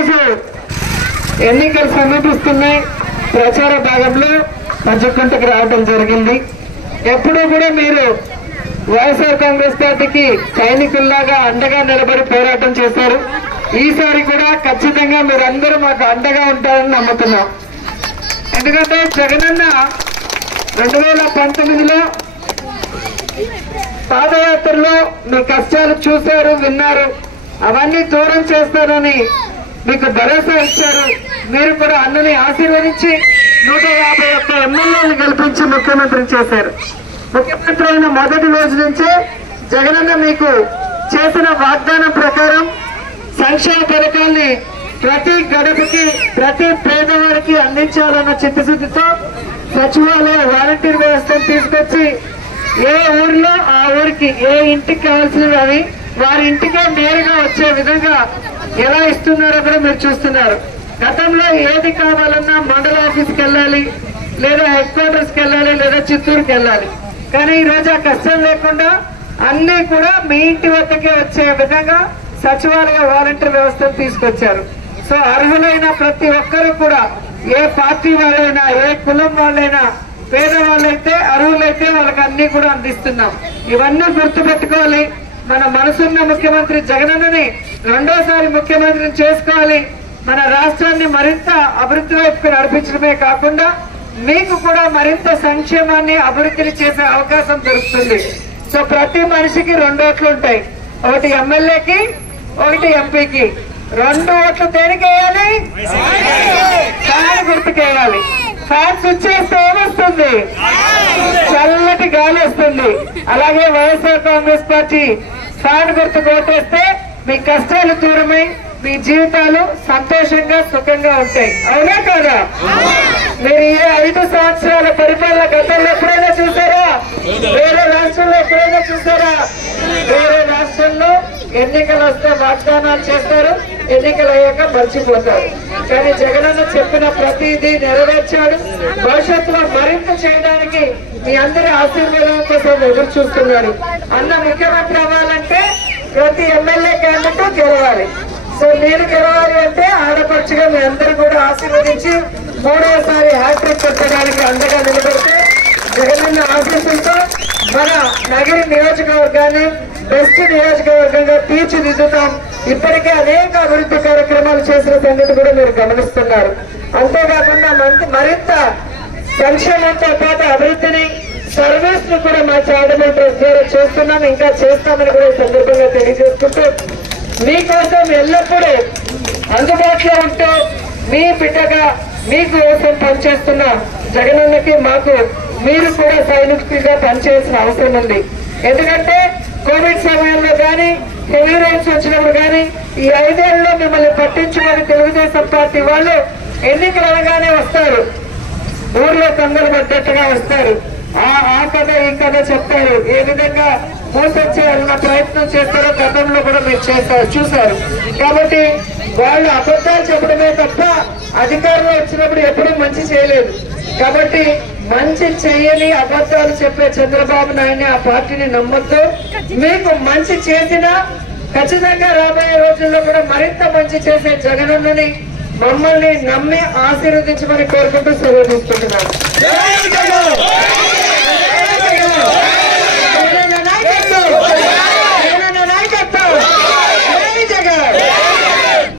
ఈరోజు ఎన్నికలు సమీపిస్తున్నాయి. ప్రచార భాగంలో పంచకుంటకు రావడం జరిగింది. ఎప్పుడూ కూడా మీరు వైఎస్ఆర్ కాంగ్రెస్ పార్టీకి సైనికుల్లాగా అండగా నిలబడి పోరాటం చేశారు. ఈసారి కూడా ఖచ్చితంగా మీరందరూ మాకు అండగా ఉంటారని నమ్ముతున్నాం. ఎందుకంటే జగనన్న 2019లో పాదయాత్రలో మీ కష్టాలు చూశారు, విన్నారు. అవన్నీ దూరం చేస్తారని మీకు భరోసా ఇచ్చారు. మీరు కూడా అన్నని ఆశీర్వదించి 151 ఎమ్మెల్యేలు గెలిపించి ముఖ్యమంత్రిని చేశారు. ముఖ్యమంత్రి అయిన మొదటి రోజు నుంచే జగనన్న మీకు చేసిన వాగ్దానం ప్రకారం సంక్షేమ పథకాల్ని ప్రతి గడపకి ప్రతి పేదవారికి అందించాలన్న చిత్తశుద్ధితో సచివాలయ వాలంటీర్ వ్యవస్థను తీసుకొచ్చి ఏ ఊరిలో ఆ ఊరికి ఏ ఇంటికి కావాల్సినవి అవి వారి ఇంటికే నేరుగా వచ్చే విధంగా ఎలా ఇస్తున్నారో కూడా మీరు చూస్తున్నారు. గతంలో ఏది కావాలన్నా మండల ఆఫీస్కి వెళ్ళాలి, లేదా హెడ్ క్వార్టర్స్కి వెళ్ళాలి, లేదా చిత్తూరుకి వెళ్ళాలి. కానీ ఈరోజు ఆ కష్టం లేకుండా అన్ని కూడా మీ ఇంటి వద్దకే వచ్చే విధంగా సచివాలయ వాలంటీర్ వ్యవస్థను తీసుకొచ్చారు. సో అర్హులైన ప్రతి ఒక్కరూ కూడా ఏ పార్టీ వాళ్ళైనా ఏ కులం వాళ్ళైనా పేదవాళ్ళైతే అర్హులైతే వాళ్ళకి అన్ని కూడా అందిస్తున్నాం. ఇవన్నీ గుర్తుపెట్టుకోవాలి. మన మనసున్న ముఖ్యమంత్రి జగనన్నని రెండోసారి ముఖ్యమంత్రిని చేసుకోవాలి. మన రాష్ట్రాన్ని మరింత అభివృద్ధి వైపుకు నడిపించడమే కాకుండా మీకు కూడా మరింత సంక్షేమాన్ని అభివృద్ధిని చేసే అవకాశం దొరుకుతుంది. సో ప్రతి మనిషికి 2 ఓట్లు ఉంటాయి. ఒకటి ఎమ్మెల్యేకి, ఒకటి ఎంపీకి. 2 ఓట్లు దేనికి వేయాలి? ఫ్యాన్ గుర్తుకు వేయాలి. ఫ్యాన్ స్విచ్ చేస్తే ఏమొస్తుంది? చల్లటి గాలి వస్తుంది. అలాగే వైఎస్ఆర్ కాంగ్రెస్ పార్టీ ఫ్యాన్ గుర్తుకు ఓటేస్తే మీ కష్టాలు దూరమై మీ జీవితాలు సంతోషంగా సుఖంగా ఉంటాయి. అవునా కాదా? మీరు ఈ 5 సంవత్సరాల పరిపాలన గతంలో ఎప్పుడైనా చూసారా? వేరే రాష్ట్రంలో ఎప్పుడైనా చూసారా? వేరే రాష్ట్రంలో ఎన్నికలు వస్తే వాగ్దానాలు చేస్తారు, ఎన్నికలు అయ్యాక మర్చిపోతారు. కానీ జగనన్న చెప్పిన ప్రతిదీ నెరవేర్చాడు. భవిష్యత్తులో మరింత చేయడానికి మీ అందరి ఆశీర్వాదం కోసం ఎదురు చూస్తున్నారు. అన్న ముఖ్యమంత్రి అవ్వాలంటే ప్రతి ఎమ్మెల్యే క్యాండిడేట్ గెలవాలి. సో మీరు గెలవాలి అంటే ఆడపడుచుగా మీ అందరూ కూడా ఆశీర్వదించి 3వసారి హ్యాట్రిక్ కొట్టడానికి అండగా నిలబడితే జగనన్న ఆశీస్సులతో మన నగరి నియోజకవర్గాన్ని బెస్ట్ నియోజకవర్గంగా తీర్చిదిద్దుతాం. ఇప్పటికే అనేక అభివృద్ధి కార్యక్రమాలు చేసిన సంగతి కూడా మీరు గమనిస్తున్నారు. అంతేకాకుండా మరింత సంక్షేమంతో పాటు అభివృద్ధిని సర్వీస్ ను కూడా మా చారిటబుల్ ట్రస్ట్ ద్వారా చేస్తున్నాం, ఇంకా చేస్తామని కూడా ఈ సందర్భంగా తెలియజేసుకుంటూ మీకోసం ఎల్లప్పుడూ అందుబాటులో ఉంటూ మీ బిడ్డగా మీకోసం పనిచేస్తున్న జగనన్నకి మాకు మీరు కూడా సైనికులుగా పనిచేయాల్సిన అవసరం ఉంది. ఎందుకంటే కోవిడ్ సమయంలో కానీ హెవీ రైన్స్ వచ్చినప్పుడు కానీ ఈ 5 ఏళ్లలో మిమ్మల్ని పట్టించుకొని తెలుగుదేశం పార్టీ వాళ్ళు ఎన్నికలు అనగానే వస్తారు, ఊర్లో కందలు పడ్డట్టుగా వస్తారు. ఆ కథ ఈ కథ చెప్తారు. ఏ విధంగా మోసం చేయాలన్న ప్రయత్నం చేస్తారో గతంలో కూడా మీరు చూశారు. కాబట్టి వాళ్ళు అబద్ధాలు చెప్పడమే తప్ప అధికారంలో వచ్చినప్పుడు ఎప్పుడూ మంచి చేయలేదు. కాబట్టి మంచి చెయ్యని అబద్ధాలు చెప్పే చంద్రబాబు నాయుడిని ఆ పార్టీని నమ్మొద్దు. మీకు మంచి చేసినా ఖచ్చితంగా రాబోయే రోజుల్లో కూడా మరింత మంచి చేసే జగనన్నని మమ్మల్ని నమ్మి ఆశీర్వదించమని కోరుకుంటూ సెలవు తీసుకుంటున్నాను.